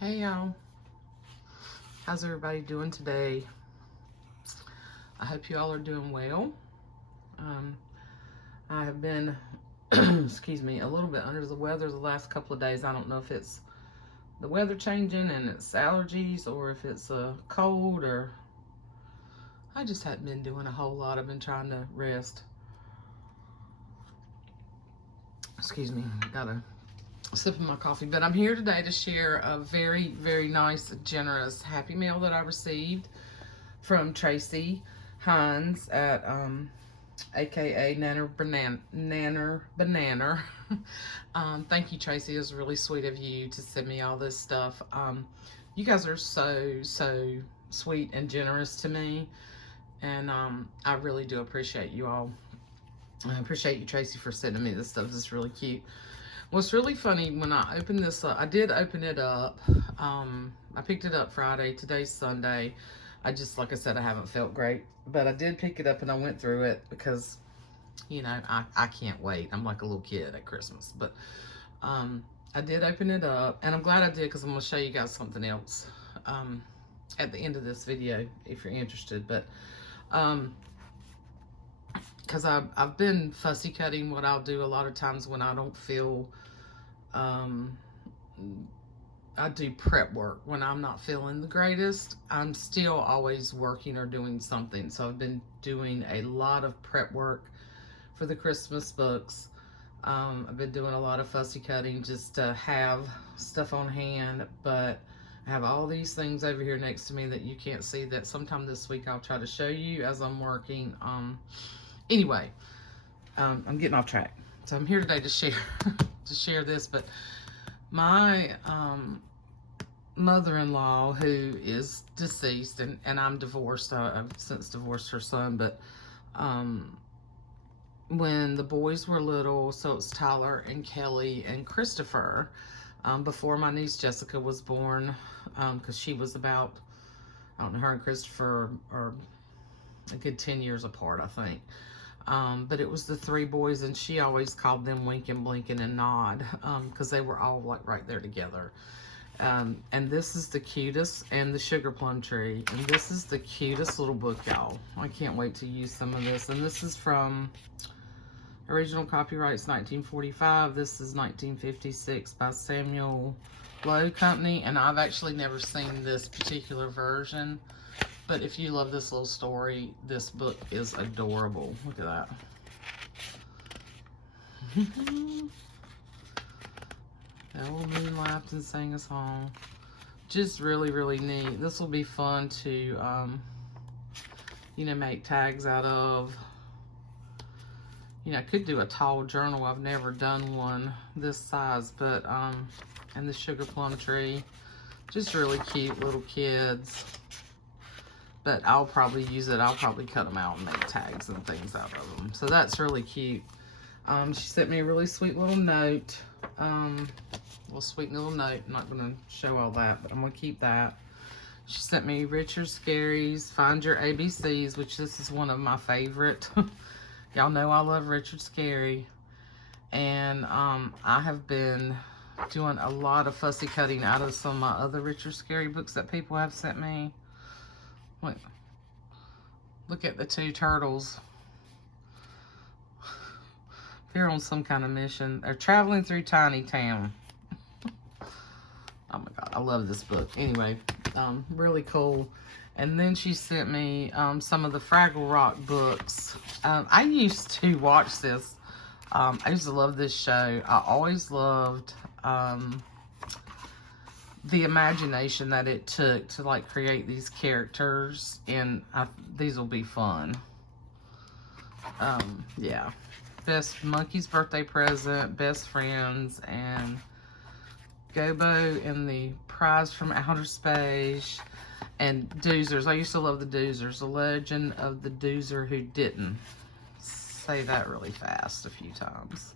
Hey y'all, how's everybody doing today? I hope you all are doing well. I have been, excuse me, a little bit under the weather the last couple of days. I don't know if it's the weather changing and it's allergies or if it's a cold, or I just haven't been doing a whole lot. I've been trying to rest. Excuse me, got a sip of my coffee, but I'm here today to share a very, very nice, generous Happy Mail that I received from Tracie Hinds at aka NannerBaNanner. Thank you, Tracie. It was really sweet of you to send me all this stuff. You guys are so sweet and generous to me, and I really do appreciate you all. I appreciate you, Tracie, for sending me this stuff. It's really cute. What's really funny, when I opened this up, I did open it up. I picked it up Friday. Today's Sunday. I just, like I said, I haven't felt great. But I did pick it up and I went through it because, you know, I can't wait. I'm like a little kid at Christmas. But I did open it up. And I'm glad I did, because I'm going to show you guys something else at the end of this video if you're interested. But because I've been fussy cutting. What I'll do a lot of times when I don't feel, I do prep work when I'm not feeling the greatest. I'm still always working or doing something. So I've been doing a lot of prep work for the Christmas books. I've been doing a lot of fussy cutting just to have stuff on hand, but I have all these things over here next to me that you can't see that sometime this week I'll try to show you as I'm working. Anyway, I'm getting off track. So I'm here today to share this, but my mother-in-law, who is deceased, and I'm divorced. I've since divorced her son, but when the boys were little, so it's Tyler and Kelly and Christopher, before my niece Jessica was born, because she was about, I don't know, her and Christopher are a good 10 years apart, I think. But it was the three boys, and she always called them Winkin', Blinkin', and Nod, because they were all like right there together. And this is the cutest, and the Sugar Plum Tree, and this is the cutest little book, y'all. I can't wait to use some of this. And this is from, original copyright's 1945. This is 1956 by Samuel Lowe Company, and I've actually never seen this particular version. But if you love this little story, this book is adorable. Look at that. The old moon laughed and sang a song. Just really, really neat. This will be fun to, you know, make tags out of. You know, I could do a tall journal. I've never done one this size, but, and the Sugar Plum Tree. Just really cute little kids. But I'll probably use it. I'll probably cut them out and make tags and things out of them. So that's really cute. She sent me a really sweet little note. Sweet little note. I'm not going to show all that, but I'm going to keep that. She sent me Richard Scarry's Find Your ABCs, which this is one of my favorite. Y'all know I love Richard Scarry. And I have been doing a lot of fussy cutting out of some of my other Richard Scarry books that people have sent me. Look at the two turtles. They're on some kind of mission. They're traveling through Tiny Town. Oh my God, I love this book. Anyway, really cool. And then she sent me some of the Fraggle Rock books. I used to watch this. I used to love this show. I always loved the imagination that it took to like create these characters, and these will be fun. Yeah, Best Monkey's Birthday Present, Best Friends, and Gobo and the Prize from Outer Space, and Doozers. I used to love the Doozers. The Legend of the Doozer Who Didn't. Say that really fast a few times.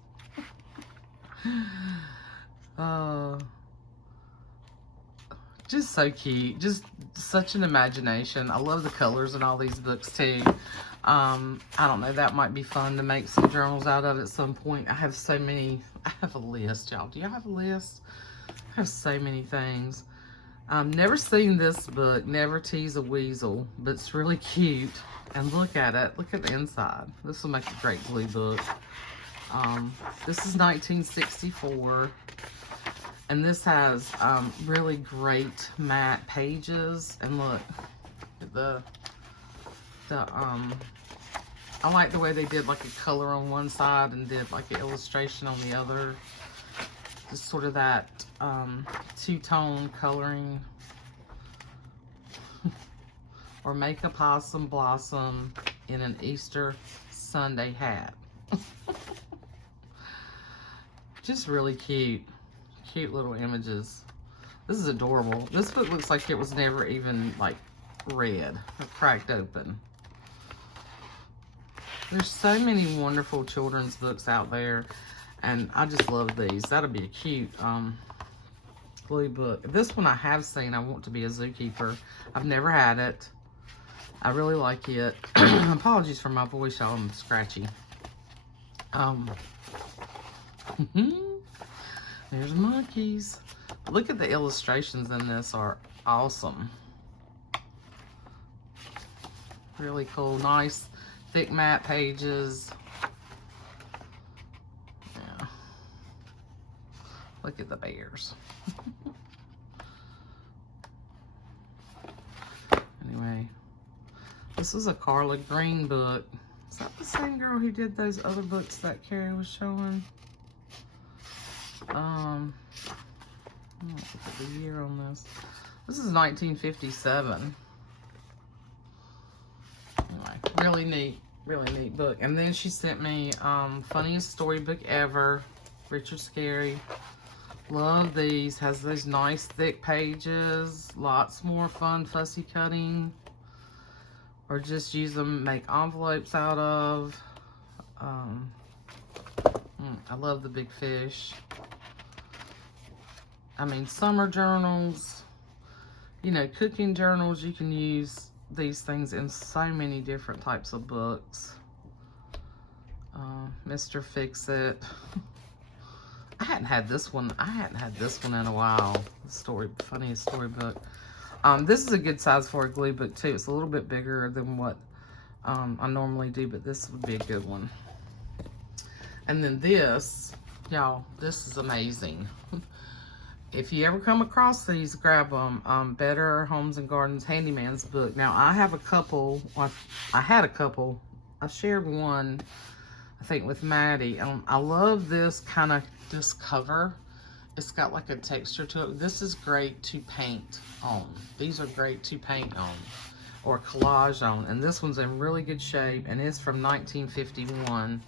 Just so cute. Just such an imagination. I love the colors in all these books too. I don't know, that might be fun to make some journals out of at some point. I have so many. I have a list, y'all. Do y'all have a list? I have so many things. I've never seen this book, Never Tease a Weasel, but it's really cute. And look at it. Look at the inside. This will make a great glue book. This is 1964. And this has really great matte pages. And look at I like the way they did like a color on one side and did like an illustration on the other. Just sort of that two-tone coloring. Or make a possum blossom in an Easter Sunday hat. Just really cute. Cute little images. This is adorable. This book looks like it was never even like read or cracked open. There's so many wonderful children's books out there, and I just love these. That'll be a cute glue book. This one I have seen, I Want to Be a Zookeeper. I've never had it. I really like it. Apologies for my voice, y'all. I'm scratchy. There's monkeys. Look at the illustrations in this, are awesome. Really cool. Nice thick matte pages. Yeah. Look at the bears. Anyway, this is a Carla Green book. Is that the same girl who did those other books that Carrie was showing? Look at the year on this. This is 1957. Anyway, really neat book. And then she sent me Funniest Storybook Ever, Richard Scarry. Love these. Has those nice thick pages. Lots more fun fussy cutting. Or just use them, make envelopes out of. I love the big fish. I mean, summer journals, you know, cooking journals. You can use these things in so many different types of books. Mr. Fix-It. I hadn't had this one. I hadn't had this one in a while. The funniest storybook. This is a good size for a glue book too. It's a little bit bigger than what I normally do, but this would be a good one. And then this, y'all, this is amazing. If you ever come across these, grab them. Better Homes and Gardens Handyman's book. Now, I have a couple. I had a couple. I shared one, I think, with Maddie. I love this kind of, this cover. It's got like a texture to it. This is great to paint on. These are great to paint on or collage on. And this one's in really good shape, and it's from 1951.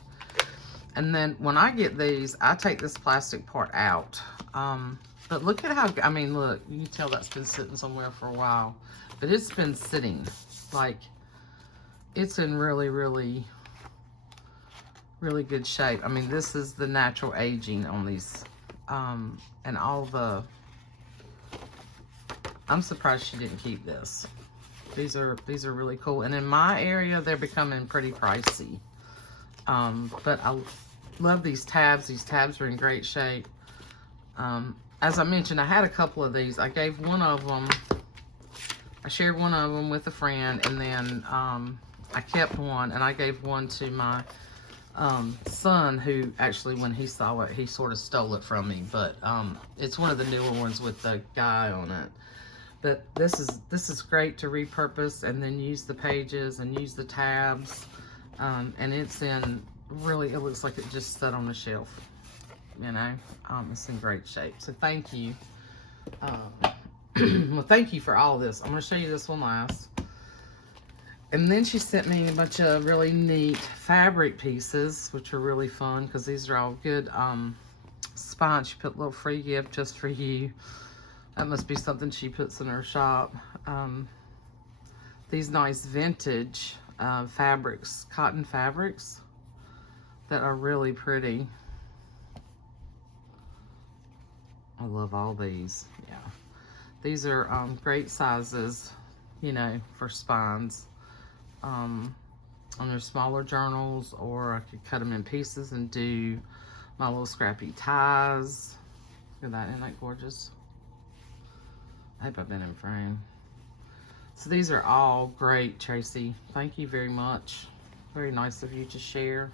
And then when I get these, I take this plastic part out. But look at how, I mean, look, you can tell that's been sitting somewhere for a while. But it's been sitting. Like, it's in really, really, really good shape. I mean, this is the natural aging on these. And all the, I'm surprised she didn't keep this. These are really cool. And in my area, they're becoming pretty pricey. But I love these tabs. These tabs are in great shape. As I mentioned, I had a couple of these. I gave one of them, I shared one of them with a friend, and then I kept one, and I gave one to my son, who actually, when he saw it, he sort of stole it from me. But it's one of the newer ones with the guy on it. But this is great to repurpose and then use the pages and use the tabs. And it's in really, it looks like it just sat on the shelf. You know, it's in great shape. So thank you. Well, thank you for all this. I'm going to show you this one last. And then she sent me a bunch of really neat fabric pieces, which are really fun because these are all good spines. She put a little free gift just for you. That must be something she puts in her shop. These nice vintage fabrics, cotton fabrics that are really pretty. I love all these. Yeah, these are great sizes, you know, for spines. On their smaller journals, or I could cut them in pieces and do my little scrappy ties. Look at that, isn't that gorgeous? I hope I've been in frame. So these are all great, Tracie. Thank you very much. Very nice of you to share.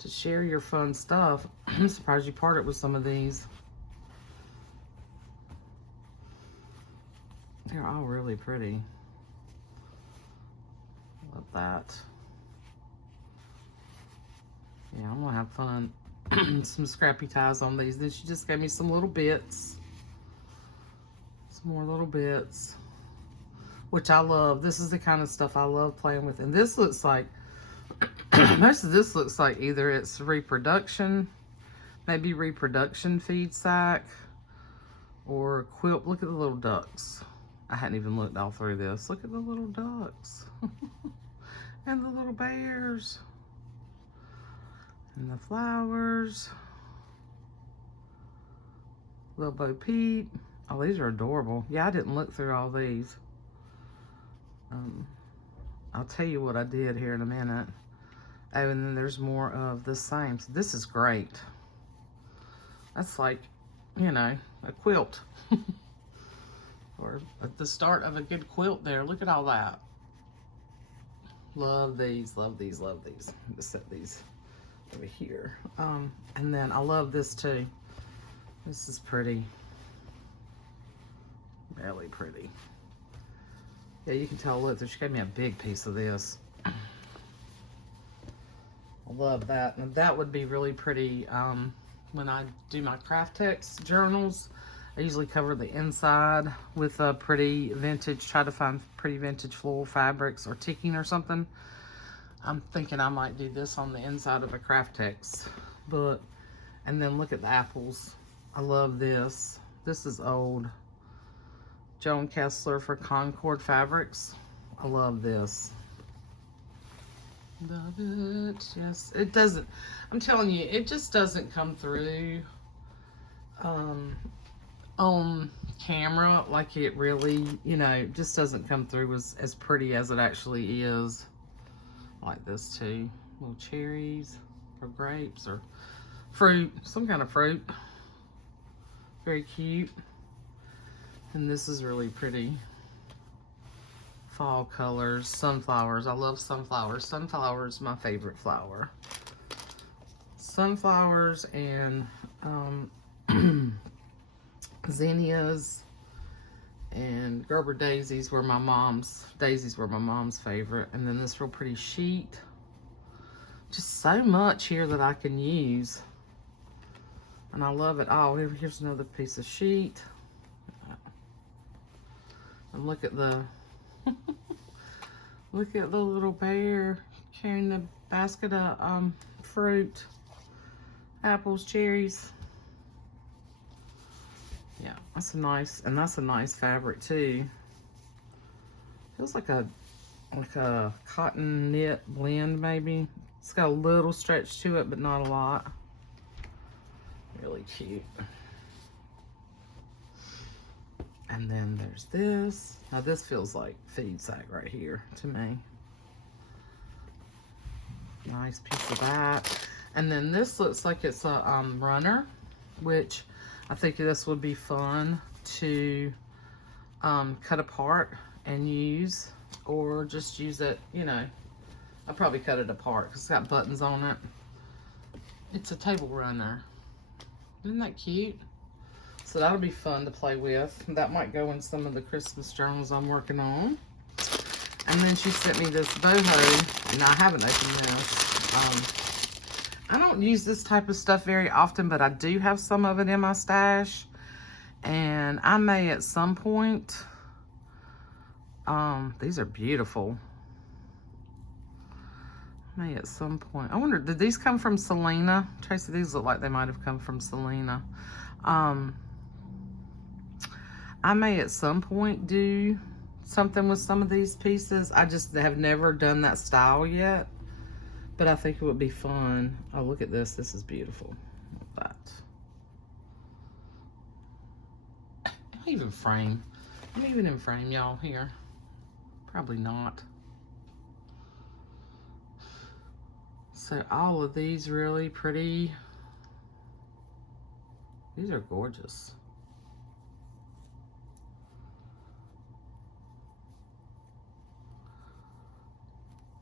To share your fun stuff. I'm surprised you parted with some of these. They're all really pretty. Love that. Yeah, I'm gonna have fun. Some scrappy ties on these. Then she just gave me some little bits. Some more little bits. Which I love. This is the kind of stuff I love playing with. And this looks like, most of this looks like either it's reproduction, maybe reproduction feed sack, or quilt. Look at the little ducks. I hadn't even looked all through this. Look at the little ducks. And the little bears. And the flowers. Little Bo Peep. Oh, these are adorable. Yeah, I didn't look through all these. I'll tell you what I did here in a minute. Oh, and then there's more of the same. So this is great. That's like, you know, a quilt. Or at the start of a good quilt there. Look at all that. Love these, love these, love these. I'm gonna set these over here. And then I love this too. This is pretty. Really pretty. Yeah, you can tell, look, she gave me a big piece of this. I love that. And that would be really pretty when I do my craft text journals. I usually cover the inside with a pretty vintage, try to find pretty vintage floral fabrics or ticking or something. I'm thinking I might do this on the inside of a craft text. But, and then look at the apples. I love this. This is old. Joan Kessler for Concord Fabrics. I love this. Love it. Yes, it doesn't. I'm telling you, it just doesn't come through on camera like it really, you know, just doesn't come through as pretty as it actually is. Like this too. Little cherries or grapes or fruit, some kind of fruit. Very cute. And this is really pretty. Fall colors, sunflowers. I love sunflowers. Sunflower is my favorite flower. Sunflowers and zinnias and Gerber daisies were my mom's. Daisies were my mom's favorite. And then this real pretty sheet. Just so much here that I can use. And I love it all. Here's another piece of sheet. And look at the look at the little bear carrying the basket of fruit, apples, cherries. Yeah, that's a nice fabric too. Feels like a cotton knit blend maybe. It's got a little stretch to it, but not a lot. Really cute. And then there's this. Now this feels like feed sack right here to me. Nice piece of that. And then this looks like it's a runner, which I think this would be fun to cut apart and use, or just use it, you know. I'll probably cut it apart because it's got buttons on it. It's a table runner. Isn't that cute? So that'll be fun to play with. That might go in some of the Christmas journals I'm working on. And then she sent me this boho, and I haven't opened this. I don't use this type of stuff very often, but I do have some of it in my stash. And I may at some point, these are beautiful. May at some point. I wonder, did these come from Selena? Tracie, these look like they might have come from Selena. I may at some point do something with some of these pieces. I just have never done that style yet, but I think it would be fun. Oh, look at this. This is beautiful. Look at that. I'm even frame. I'm even in frame, y'all, here. Probably not. So all of these really pretty. These are gorgeous.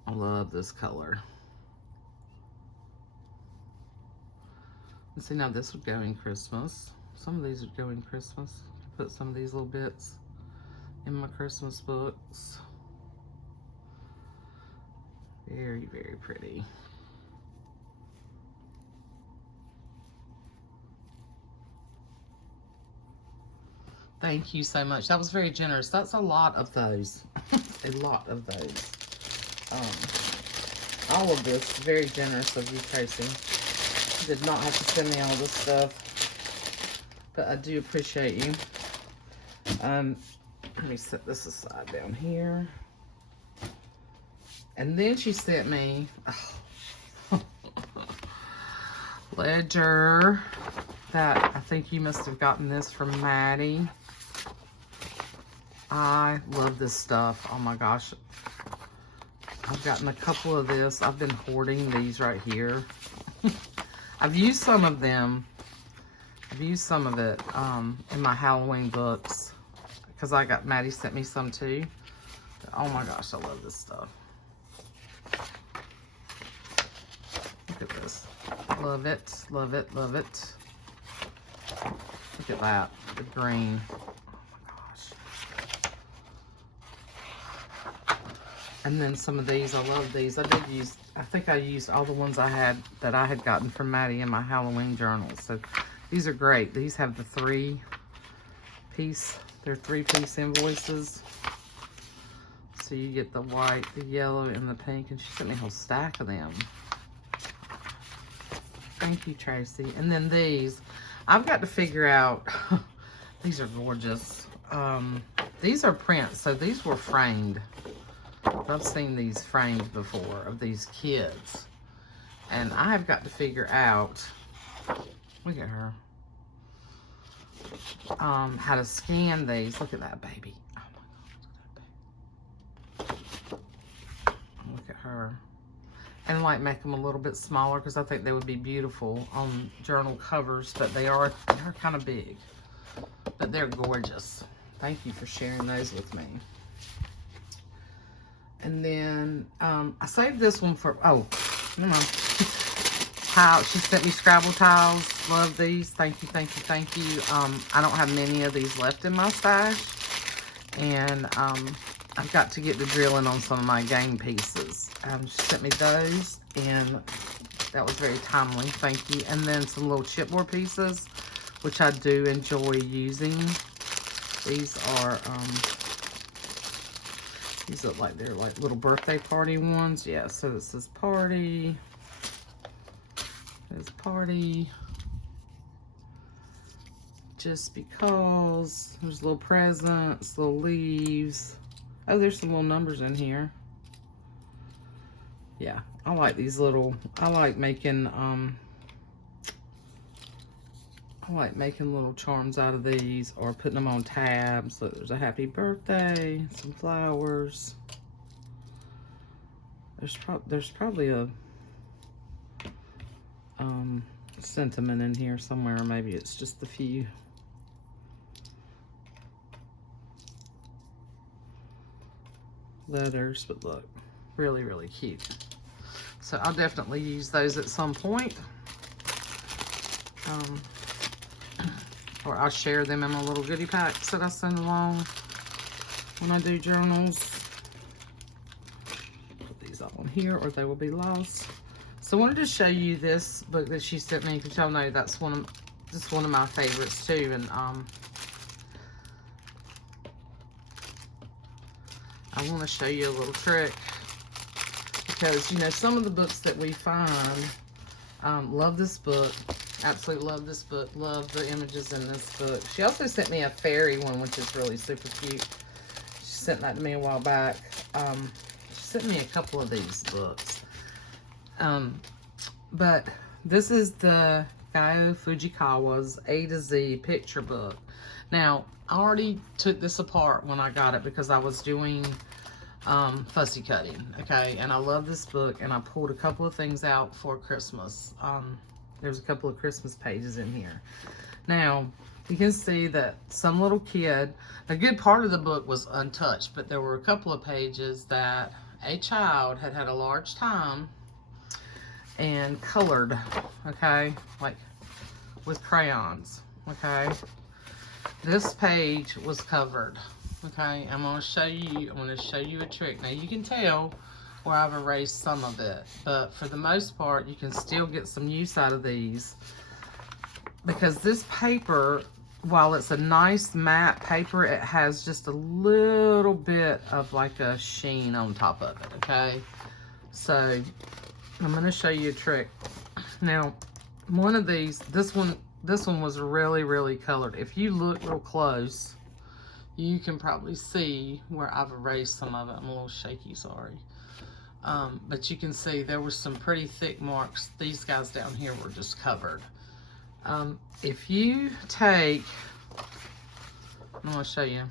I love this color. And see, now this would go in Christmas. Some of these would go in Christmas. Put some of these little bits in my Christmas books. Very, very pretty. Thank you so much. That was very generous. That's a lot of those. A lot of those. All of this, very generous of you, Tracie. You did not have to send me all this stuff, but I do appreciate you. Let me set this aside down here. And then she sent me ledger that I think you must have gotten this from Maddie. I love this stuff. Oh my gosh. I've gotten a couple of this. I've been hoarding these right here. I've used some of them. I've used some of it in my Halloween books because Maddie sent me some too. Oh my gosh, I love this stuff. Look at this. Love it, love it, love it. Look at that, the green. And then some of these, I love these. I think I used all the ones that I had gotten from Maddie in my Halloween journal. So these are great. These have the they're 3-piece invoices. So you get the white, the yellow, and the pink. And she sent me a whole stack of them. Thank you, Tracie. And then these, I've got to figure out, these are gorgeous. These are prints, so these were framed. I've seen these framed before of these kids. And I have got to figure out, look at her, how to scan these. Look at that baby. Oh my God, look at her. And like make them a little bit smaller because I think they would be beautiful on journal covers, but they're kind of big. But they're gorgeous. Thank you for sharing those with me. And then I saved this one for, tile. She sent me Scrabble tiles. Love these. Thank you, thank you, thank you. I don't have many of these left in my stash. And I've got to get to drilling on some of my game pieces. She sent me those, and that was very timely. Thank you. And then some little chipboard pieces, which I do enjoy using. These look like they're like little birthday party ones. Yeah, so it says party. There's party. Just because. There's little presents, little leaves. Oh, there's some little numbers in here. Yeah, I like these little, I like making little charms out of these or putting them on tabs. Look, there's a happy birthday, some flowers. There's probably a sentiment in here somewhere. Maybe it's just a few. Letters, but look, really, really cute. So I'll definitely use those at some point. Or I'll share them in my little goodie packs that I send along when I do journals. Put these all on here or they will be lost. So I wanted to show you this book that she sent me because y'all know that's one of my favorites too. And I want to show you a little trick because, you know, some of the books that we find, love this book. Absolutely love this book. Love the images in this book. She also sent me a fairy one, which is really super cute. She sent that to me a while back. She sent me a couple of these books. But this is the Gaio Fujikawa's A to Z picture book. Now, I already took this apart when I got it because I was doing fussy cutting, okay? And I love this book, and I pulled a couple of things out for Christmas. There's a couple of Christmas pages in here. Now, you can see that some little kid, a good part of the book was untouched, but there were a couple of pages that a child had had a large time and colored, okay, like with crayons, okay. This page was covered, okay. I'm going to show you a trick. Now you can tell where I've erased some of it, but for the most part you can still get some use out of these, because this paper, while it's a nice matte paper, it has just a little bit of like a sheen on top of it, okay. So I'm going to show you a trick. Now, one of these, this one was really colored. If you look real close, you can probably see where I've erased some of it. I'm a little shaky, sorry. But you can see there were some pretty thick marks. These guys down here were just covered. If you take, I'm going to show you.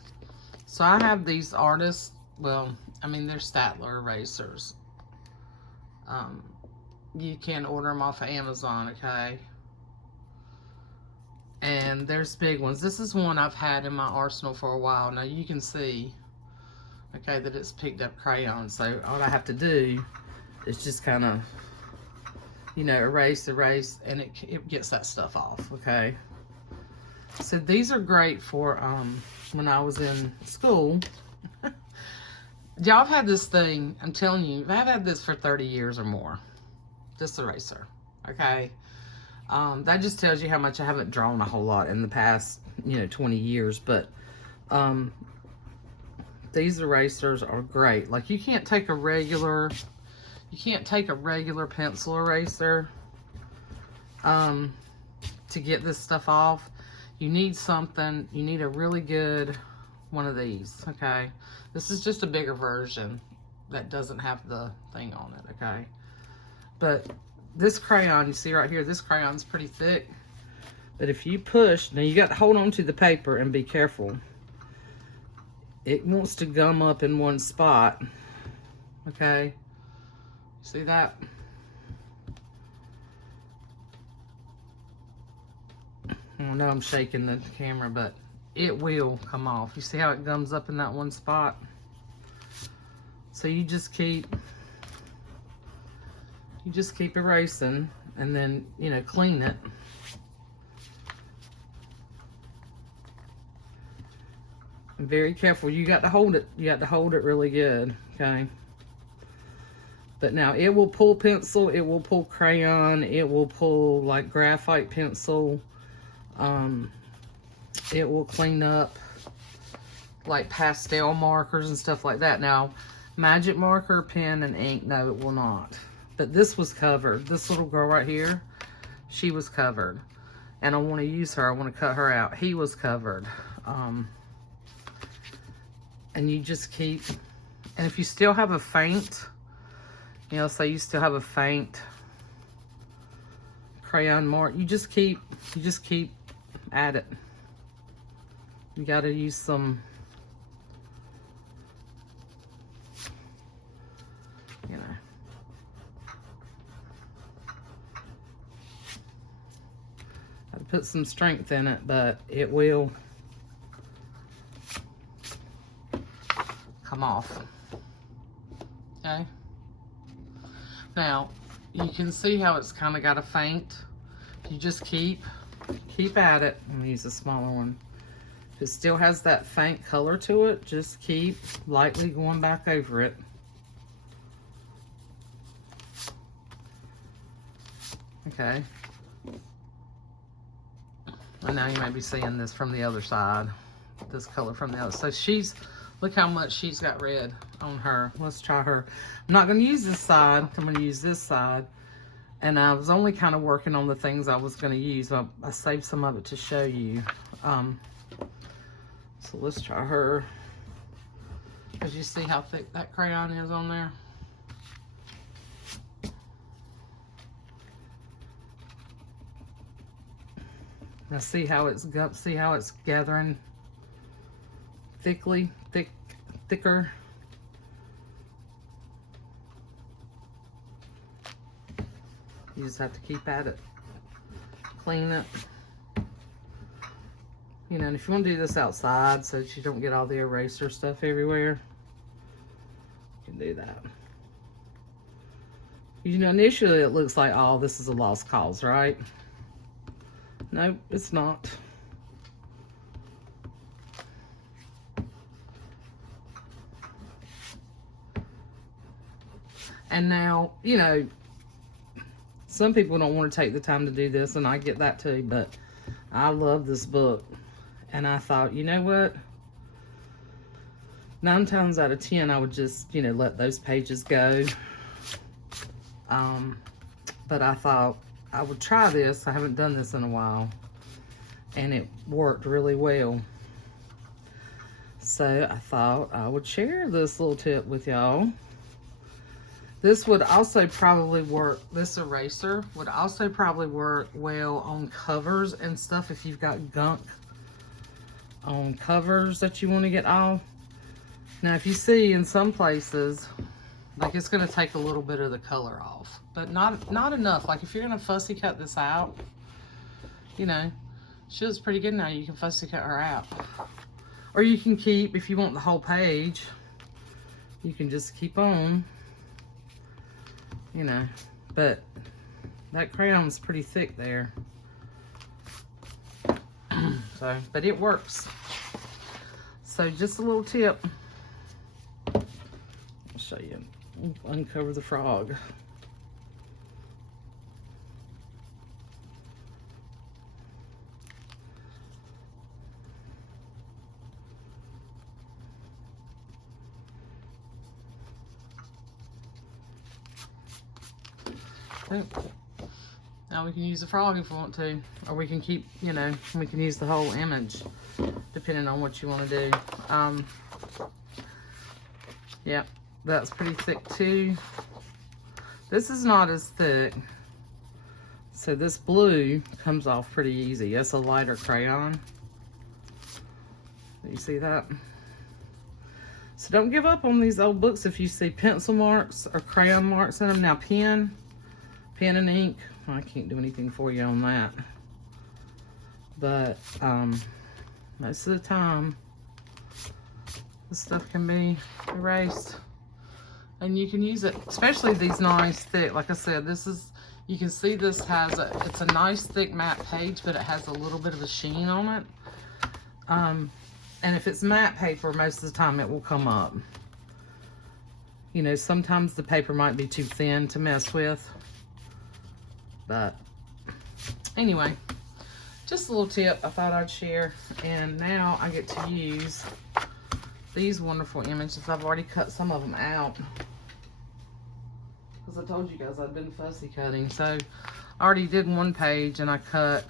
So I have these artists, well, I mean, they're Statler erasers. You can order them off of Amazon, okay? And there's big ones. This is one I've had in my arsenal for a while. Now you can see, okay, that it's picked up crayon. So all I have to do is just kind of, you know, erase, and it gets that stuff off, okay? So these are great for when I was in school. Y'all have had this thing, I'm telling you, I've had this for 30 years or more. This eraser, okay? That just tells you how much I haven't drawn a whole lot in the past, you know, 20 years. But these erasers are great. Like, you can't take a regular pencil eraser to get this stuff off. You need a really good one of these, okay? This is just a bigger version that doesn't have the thing on it, okay? But this crayon, you see right here, this crayon's pretty thick. But if you push, now you got to hold on to the paper and be careful. It wants to gum up in one spot, okay? See that? I know I'm shaking the camera, but it will come off. You see how it gums up in that one spot? So you just keep erasing, and then, you know, clean it. And very careful. You got to hold it. You got to hold it really good, okay? But now it will pull pencil, it will pull crayon, it will pull like graphite pencil. It will clean up like pastel markers and stuff like that. Now, magic marker, pen, and ink, no, it will not. But this was covered. This little girl right here, she was covered. And I want to use her. I want to cut her out. He was covered. And you just keep, and if you still have a faint, you know, say you still have a faint crayon mark, you just keep at it. You got to use some, you know, got to put some strength in it, but it will come off. Okay. Now, you can see how it's kind of got a faint. You just keep at it. I'm going to use a smaller one. If it still has that faint color to it, just keep lightly going back over it. Okay. And now you may be seeing this from the other side. This color from the other. So she's, look how much she's got red on her. Let's try her. I'm not going to use this side. I'm going to use this side. And I was only kind of working on the things I was going to use. I saved some of it to show you. So let's try her. As you see how thick that crayon is on there. Now see how it's gathering thicker. You just have to keep at it. Clean it. You know, and if you want to do this outside so that you don't get all the eraser stuff everywhere, you can do that. You know, initially it looks like, oh, this is a lost cause, right? Nope, it's not. And now, you know, some people don't want to take the time to do this, and I get that too, but I love this book. And I thought, you know what? 9 times out of 10, I would just, you know, let those pages go. But I thought I would try this. I haven't done this in a while. And it worked really well. So I thought I would share this little tip with y'all. This would also probably work, this eraser would also probably work well on covers and stuff if you've got gunk on covers that you want to get off. Now, if you see in some places, like it's going to take a little bit of the color off, but not enough. Like if you're going to fussy cut this out, you know, she looks pretty good now. You can fussy cut her out. Or you can keep, if you want the whole page, you can just keep on, you know, but that crayon's pretty thick there. So, but it works. So just a little tip. I'll show you. Uncover the frog. Now we can use the frog if we want to, or we can keep, you know, we can use the whole image, depending on what you want to do. Yeah, that's pretty thick too. This is not as thick, so this blue comes off pretty easy. It's a lighter crayon. You see that? So don't give up on these old books if you see pencil marks or crayon marks in them. Now pen and ink, I can't do anything for you on that. But most of the time, this stuff can be erased. And you can use it, especially these nice thick, like I said, this is, you can see this has it's a nice thick matte page, but it has a little bit of a sheen on it. And if it's matte paper, most of the time it will come up. You know, sometimes the paper might be too thin to mess with. But anyway, just a little tip I thought I'd share. And now I get to use these wonderful images. I've already cut some of them out, because I told you guys I'd been fussy cutting. So I already did one page, and I cut,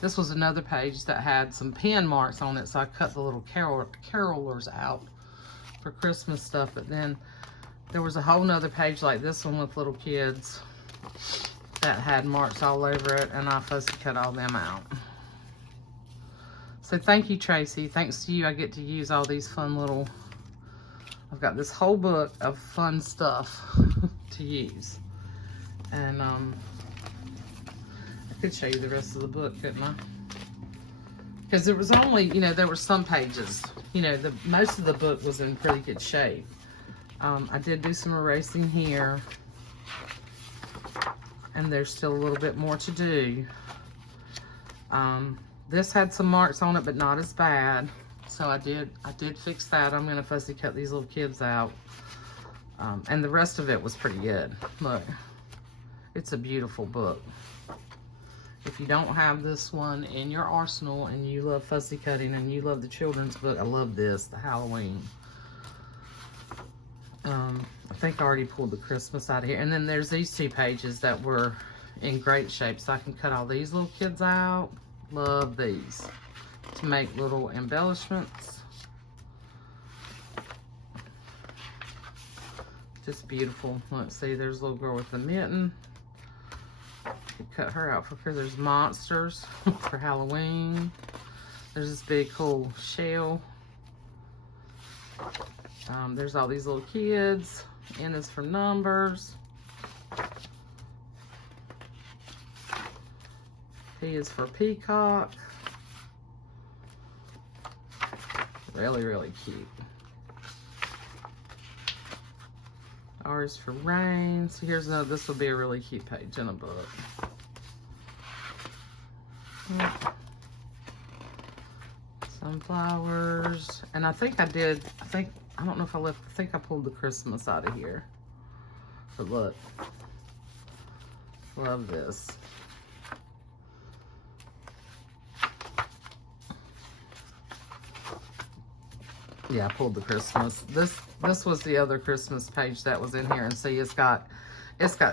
this was another page that had some pen marks on it, so I cut the little carolers out for Christmas stuff. But then there was a whole nother page like this one with little kids that had marks all over it, and I fussy cut all them out. So thank you, Tracie. Thanks to you, I get to use all these fun little, I've got this whole book of fun stuff to use. And I could show you the rest of the book, couldn't I? Because there was only, you know, there were some pages, you know, most of the book was in pretty good shape. I did do some erasing here, and there's still a little bit more to do. This had some marks on it, but not as bad. So I did fix that. I'm gonna fussy cut these little kids out. And the rest of it was pretty good. Look, it's a beautiful book. If you don't have this one in your arsenal and you love fussy cutting and you love the children's book, I love this, the Halloween. I think I already pulled the Christmas out of here. And then there's these 2 pages that were in great shape, so I can cut all these little kids out. Love these to make little embellishments. Just beautiful. Let's see, there's a little girl with a mitten. Cut her out for her. There's monsters for Halloween. There's this big cool shell. There's all these little kids. N is for numbers. P is for peacock. Really, really cute. R is for rain. So here's another, this will be a really cute page in a book. Sunflowers. And I think I did, I don't know if I left, I think I pulled the Christmas out of here. But look, love this. Yeah, I pulled the Christmas. This was the other Christmas page that was in here, and see, it's got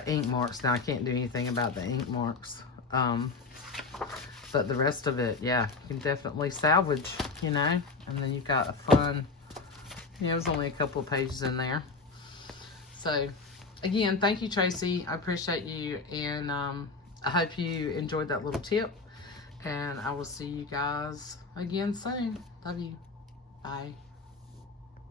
ink marks. Now I can't do anything about the ink marks, but the rest of it, yeah, you can definitely salvage, you know. And then you've got a fun, yeah, it was only a couple of pages in there. So again, thank you, Tracie. I appreciate you, and I hope you enjoyed that little tip. And I will see you guys again soon. Love you. Bye.